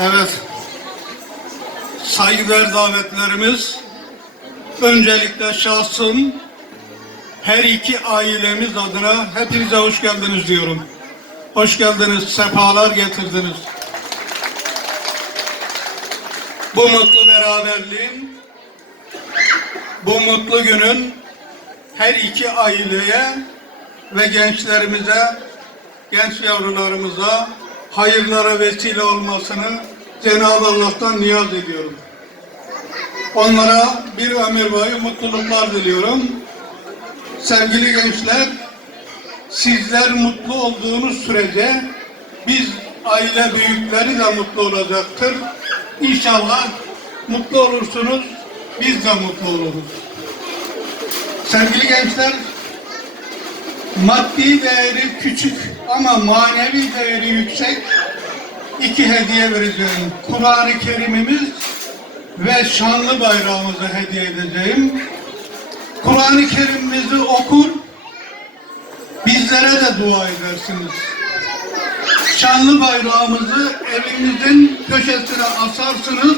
Evet. Saygıdeğer davetlerimiz öncelikle şahsım her iki ailemiz adına hepinize hoş geldiniz diyorum. Hoş geldiniz, sefalar getirdiniz. Bu mutlu beraberliğin bu mutlu günün her iki aileye ve gençlerimize, genç yavrularımıza hayırlara vesile olmasını Cenab-ı Allah'tan niyaz ediyorum. Onlara bir ömür boyu mutluluklar diliyorum. Sevgili gençler, sizler mutlu olduğunuz sürece biz aile büyükleri de mutlu olacaktır. İnşallah mutlu olursunuz, biz de mutlu oluruz. Sevgili gençler, maddi değeri küçük ama manevi değeri yüksek iki hediye vereceğim. Kur'an-ı Kerim'imiz ve şanlı bayrağımızı hediye edeceğim. Kur'an-ı Kerim'imizi okur, bizlere de dua edersiniz. Şanlı bayrağımızı evinizin köşesine asarsınız.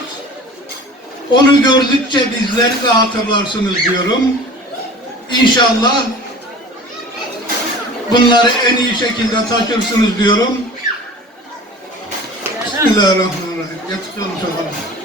Onu gördükçe bizleri de hatırlarsınız diyorum. İnşallah bunları en iyi şekilde taşırsınız diyorum. Bismillahirrahmanirrahim. Yakışıyorum sana.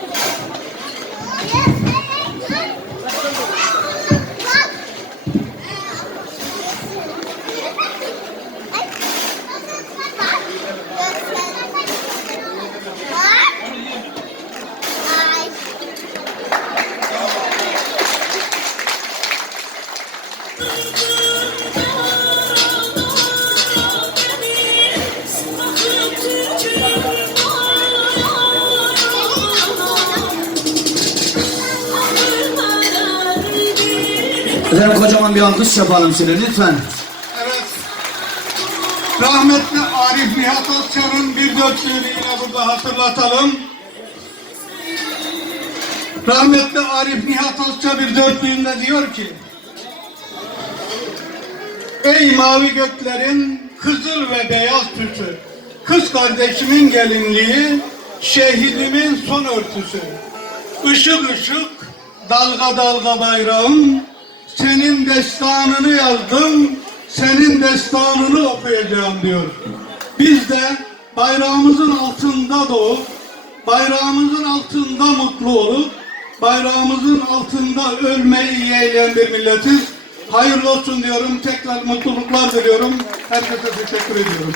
Efendim kocaman bir alkış yapalım size lütfen. Evet. Rahmetli Arif Nihat Özcan'ın bir dörtlüğünü yine burada hatırlatalım. Rahmetli Arif Nihat Özcan bir dörtlüğünde diyor ki Ey mavi göklerin kızıl ve beyaz tüsü Kız kardeşimin gelinliği Şehidimin son örtüsü Işık ışık dalga dalga bayrağım Senin destanını yazdım Senin destanını okuyacağım diyor Biz de bayrağımızın altında doğup bayrağımızın altında mutlu olup bayrağımızın altında ölmeyi yeğleyen bir milletiz. Hayırlı olsun diyorum. Tekrar mutluluklar diliyorum. Herkese teşekkür ediyorum.